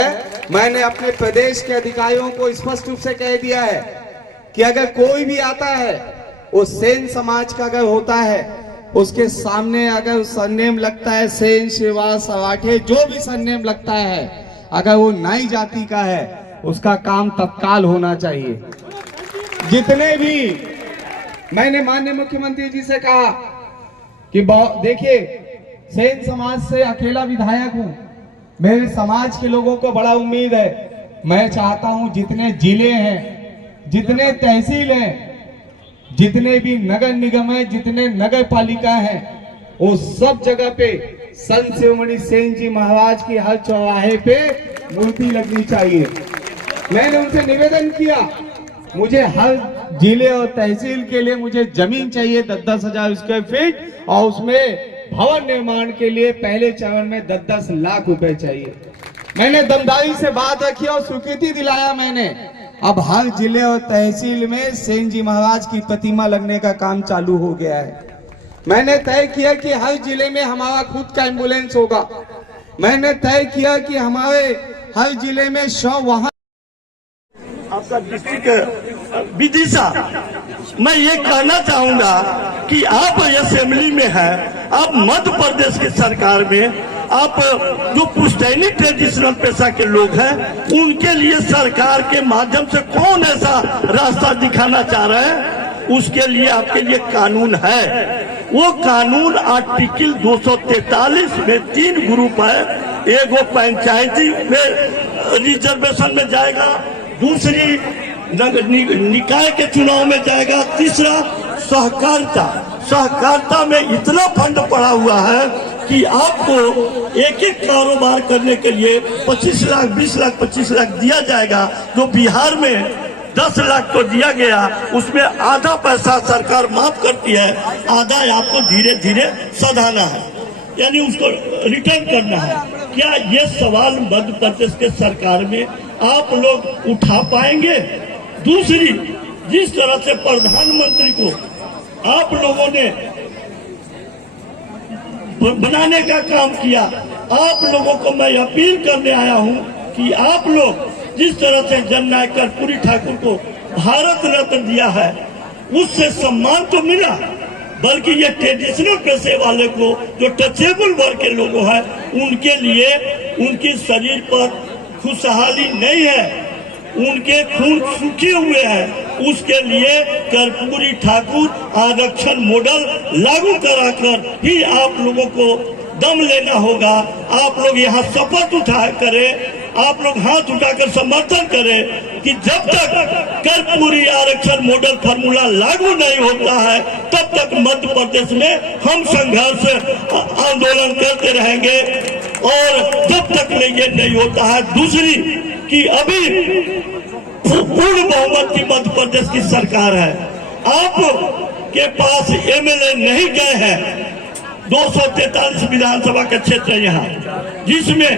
मैंने अपने प्रदेश के अधिकारियों को स्पष्ट रूप से कह दिया है कि अगर कोई भी आता है, वो सेन समाज का अगर होता है, उसके सामने अगर सरनेम लगता है सेन, श्रीवास, सवाठे, जो भी सरनेम लगता है, अगर वो नाई जाति का है, उसका काम तत्काल होना चाहिए। जितने भी मैंने माननीय मुख्यमंत्री जी से कहा कि देखिए, सेन समाज से अकेला विधायक हूं, मेरे समाज के लोगों को बड़ा उम्मीद है। मैं चाहता हूं जितने जिले हैं, जितने तहसील हैं, जितने भी नगर निगम है, जितने नगर पालिका हैं, वो सब जगह पे संत शिरोमणि सेन जी महाराज की हर चौराहे पे मूर्ति लगनी चाहिए। मैंने उनसे निवेदन किया, मुझे हर जिले और तहसील के लिए मुझे जमीन चाहिए 10-10 हजार स्क्वायर फीट, और उसमें भवन निर्माण के लिए पहले चरण में 10-10 लाख रुपए चाहिए। मैंने दमदारी से बात रखी और स्वीकृति दिलाया मैंने। अब हर जिले और तहसील में सेन जी महाराज की प्रतिमा लगने का काम चालू हो गया है। मैंने तय किया कि हर जिले में हमारा खुद का एम्बुलेंस होगा। मैंने तय किया कि हमारे हर जिले में 100 वाहन। आपका डिस्ट्रिक्ट विदिशा, मैं ये कहना चाहूंगा कि आप असेंबली में हैं, आप मध्य प्रदेश की सरकार में, आप जो पुश्तैनी ट्रेडिशनल पेशा के लोग हैं, उनके लिए सरकार के माध्यम से कौन ऐसा रास्ता दिखाना चाह रहे हैं, उसके लिए आपके लिए कानून है। वो कानून आर्टिकल 243 में 3 ग्रुप है। एक वो पंचायती में रिजर्वेशन में जाएगा, दूसरी निकाय के चुनाव में जाएगा, तीसरा सहकारिता में इतना फंड पड़ा हुआ है कि आपको एक एक कारोबार करने के लिए 25 लाख, 20 लाख, 25 लाख दिया जाएगा। जो बिहार में 10 लाख को दिया गया, उसमें आधा पैसा सरकार माफ करती है, आधा आपको धीरे धीरे सधाना है, यानी उसको रिटर्न करना है। क्या ये सवाल मध्य प्रदेश के सरकार में आप लोग उठा पाएंगे? दूसरी, जिस तरह से प्रधानमंत्री को आप लोगों ने बनाने का काम किया, आप लोगों को मैं अपील करने आया हूं कि आप लोग जिस तरह से जननायक कर्पूरी ठाकुर को भारत रत्न दिया है, उससे सम्मान तो मिला, बल्कि ये ट्रेडिशनल पेशे वाले को, जो टचेबल वर्ग के लोग हैं, उनके लिए उनके शरीर पर खुशहाली नहीं है, उनके खून सूखे हुए हैं, उसके लिए कर्पूरी ठाकुर आरक्षण मॉडल लागू कराकर ही आप लोगों को दम लेना होगा। आप लोग यहाँ शपथ उठा करें, आप लोग हाथ उठाकर समर्थन करें कि जब तक कर्पूरी आरक्षण मॉडल फार्मूला लागू नहीं होता है, तब तक मध्य प्रदेश में हम संघर्ष आंदोलन करते रहेंगे, और जब तक ये नहीं होता है। दूसरी कि अभी पूर्ण बहुमत की मध्य प्रदेश की सरकार है, आप के पास एमएलए नहीं गए हैं। 243 विधानसभा का क्षेत्र है यहाँ, जिसमें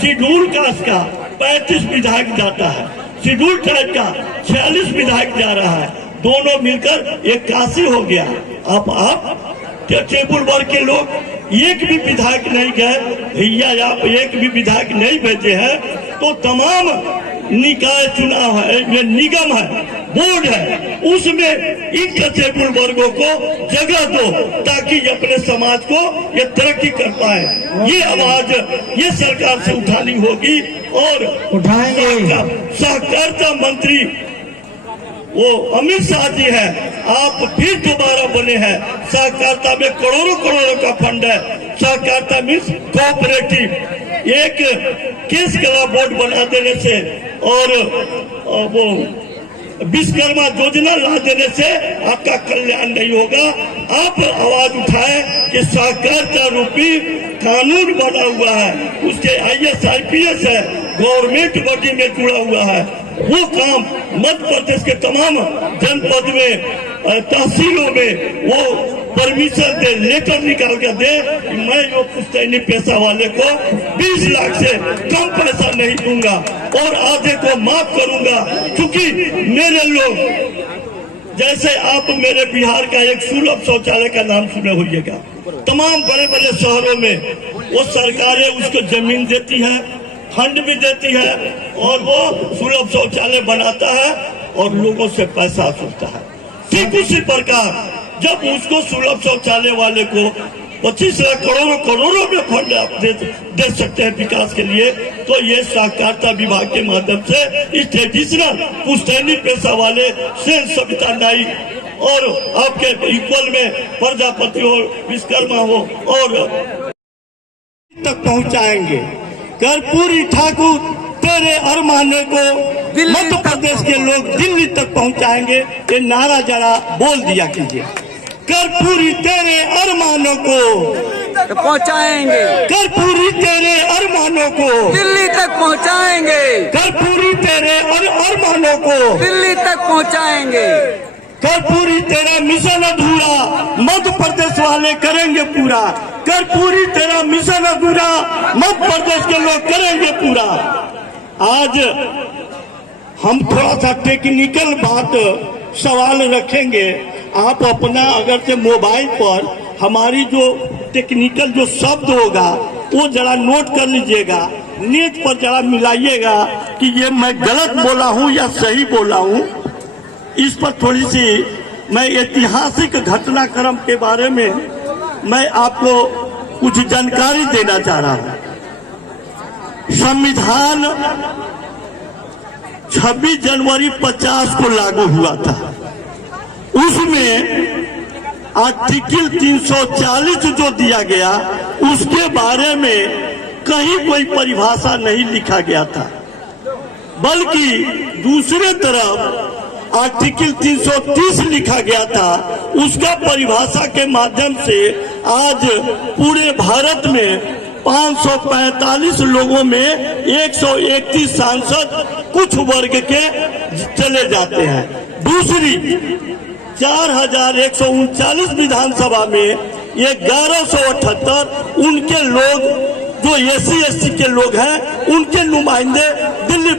शेड्यूल कास्ट का 35 विधायक जाता है, शेड्यूल ट्राइब का 46 विधायक जा रहा है, दोनों मिलकर 81 हो गया। आप टेबल वर्ग के लोग एक भी विधायक नहीं गए भैया, आप एक भी विधायक नहीं भेजे हैं, तो तमाम निकाय चुनाव है, ये निगम है, बोर्ड है, उसमें इन टेबल वर्गों को जगह दो, ताकि अपने समाज को ये तरक्की कर पाए। ये आवाज ये सरकार से उठानी होगी, और उठाएंगे। सहकारिता मंत्री वो अमित शाह जी है, आप फिर दोबारा बने हैं। सहकारिता में करोड़ों करोड़ों का फंड है। सहकारिता मीन्स कोऑपरेटिव। एक केस कला बोर्ड बना देने से और वो विश्वकर्मा योजना ला देने से आपका कल्याण नहीं होगा। आप आवाज उठाएं कि सहकारिता रूपी कानून बना हुआ है, उसके IAS IPS है, गवर्नमेंट बॉडी में जुड़ा हुआ है, वो काम मध्य प्रदेश के तमाम जनपद में, तहसीलों में वो परमिशन दे, लेटर निकाल कर दे। मैं जो पुश्तैनी पेशा वाले को 20 लाख से कम पैसा नहीं दूंगा और आधे को माफ करूंगा, क्योंकि मेरे लोग, जैसे आप मेरे बिहार का एक सुलभ शौचालय का नाम सुने होइएगा, तमाम बड़े बड़े शहरों में वो सरकारें उसको जमीन देती है, फंड भी देती है और वो सुलभ शौचालय बनाता है और लोगों से पैसा वसूलता है। ठीक उसी प्रकार जब उसको सुलभ शौचालय वाले को 25 लाख करोड़ों में फंड आप दे सकते हैं विकास के लिए, तो ये सहकारिता विभाग के माध्यम से इस ट्रेडिशनल पुश्तैनी पेशा वाले सेन सविता नाई और आपके इक्वल में प्रजापति हो, विश्वकर्मा हो और तक पहुंचाएंगे। कर्पूरी ठाकुर तेरे अरमाने को मध्य प्रदेश के लोग दिल्ली तक पहुंचाएंगे। ये नारा जरा बोल दिया कीजिए। कर्पूरी तेरे अरमानों को पहुंचाएंगे, कर्पूरी तेरे अरमानों को दिल्ली तक पहुंचाएंगे, कर्पूरी तेरे अरमानों को दिल्ली तक पहुंचाएंगे। कर्पूरी तेरा मिशन अधूरा मध्य प्रदेश वाले करेंगे पूरा। कर्पूरी तेरा मिशन अधूरा मध्य प्रदेश के लोग करेंगे पूरा। आज हम थोड़ा सा टेक्निकल बात सवाल रखेंगे। आप अपना अगर से मोबाइल पर हमारी जो टेक्निकल जो शब्द होगा वो जरा नोट कर लीजिएगा, नेट पर जरा मिलाइएगा कि ये मैं गलत बोला हूँ या सही बोला हूँ। इस पर थोड़ी सी मैं ऐतिहासिक घटनाक्रम के बारे में मैं आपको कुछ जानकारी देना चाह रहा हूँ। संविधान 26 जनवरी 50 को लागू हुआ था। उसमें आर्टिकल 340 जो दिया गया उसके बारे में कहीं कोई परिभाषा नहीं लिखा गया था, बल्कि दूसरे तरफ आर्टिकल 330 लिखा गया था। उसका परिभाषा के माध्यम से आज पूरे भारत में 545 लोगों में 131 सांसद कुछ वर्ग के चले जाते हैं। दूसरी 4139 विधानसभा में 1178 उनके लोग जो SC/ST के लोग हैं उनके नुमाइंदे दिल्ली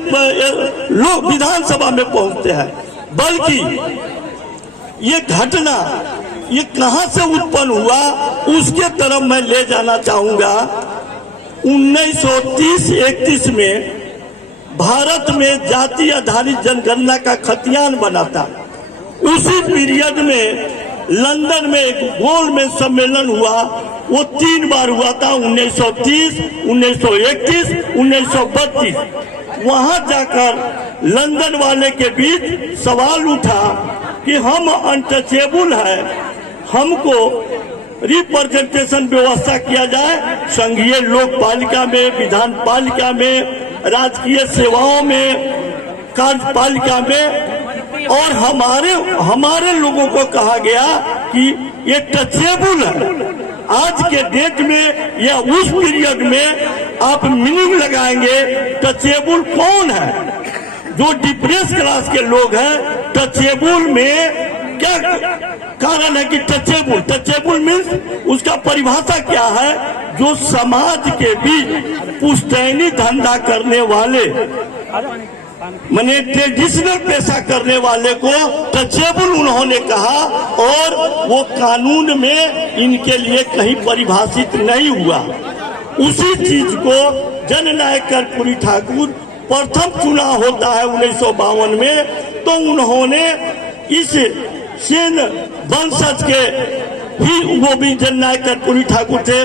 लोग विधानसभा में पहुंचते हैं। बल्कि ये घटना ये कहां से उत्पन्न हुआ उसके तरफ मैं ले जाना चाहूंगा। 1930-31 में भारत में जाति आधारित जनगणना का खतियान बना था। उसी पीरियड में लंदन में एक गोलमेज सम्मेलन हुआ। वो 3 बार हुआ था, 1930, 1931, 1932। वहां जाकर लंदन वाले के बीच सवाल उठा कि हम अनटचेबल है, हमको रिप्रेजेंटेशन व्यवस्था किया जाए संघीय लोक पालिका में, विधान पालिका में, राजकीय सेवाओं में, कार्यपालिका में। और हमारे लोगों को कहा गया कि ये टचेबल है। आज के डेट में या उस पीरियड में आप मीनिंग लगाएंगे टचेबल कौन है? जो डिप्रेस क्लास के लोग हैं। टचेबल में क्या कारण है कि टचेबल मीन्स उसका परिभाषा क्या है? जो समाज के बीच पुश्तैनी धंधा करने वाले माने ट्रेडिशनल पेशा करने वाले को टचेबल उन्होंने कहा, और वो कानून में इनके लिए कहीं परिभाषित नहीं हुआ। उसी चीज को जननायक कर्पूरी ठाकुर प्रथम चुनाव होता है 1952 में, तो उन्होंने इस सेन वंशज के ही वो भी जननायक कर्पूरी ठाकुर थे।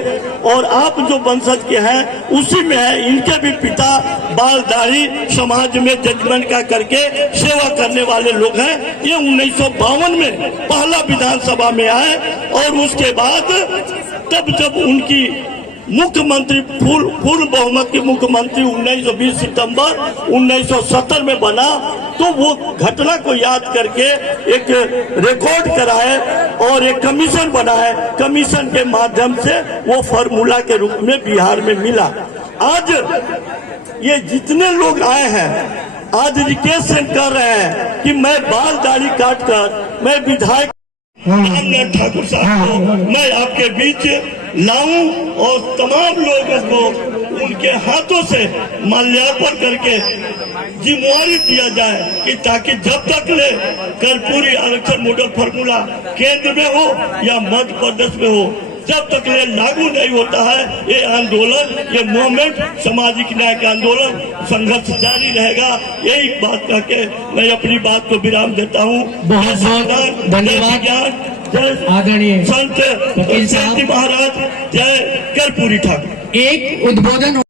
और आप जो वंशज के हैं उसी में है। इनके भी पिता बाल दाढ़ी समाज में जजमेंट का करके सेवा करने वाले लोग हैं। ये 1952 में पहला विधानसभा में आए और उसके बाद तब जब उनकी मुख्यमंत्री पूर्ण बहुमत की मुख्यमंत्री 1920 सितंबर 1970 में बना, तो वो घटना को याद करके एक रिकॉर्ड कराए और एक कमीशन बनाए। कमीशन के माध्यम से वो फॉर्मूला के रूप में बिहार में मिला। आज ये जितने लोग आए हैं आज रिक्वेस्ट कर रहे हैं कि मैं बाल दाढ़ी काट कर मैं विधायक रामनाथ ठाकुर साहब को मैं आपके बीच लाऊं और तमाम लोगों को उनके हाथों से माल्यार्पण करके जिम्मेवारी दिया जाए कि ताकि जब तक ले कर्पूरी आरक्षण मॉडल फॉर्मूला केंद्र में हो या मध्य प्रदेश में हो, जब तक ये लागू नहीं होता है ये आंदोलन, ये मूवमेंट, सामाजिक न्याय का आंदोलन, संघर्ष जारी रहेगा। यही बात कह के मैं अपनी बात को विराम देता हूँ। बहुत बहुत धन्यवाद जय आदरणीय संत वकील साहब। महाराज, जय कर्पूरी ठाकुर। एक उद्बोधन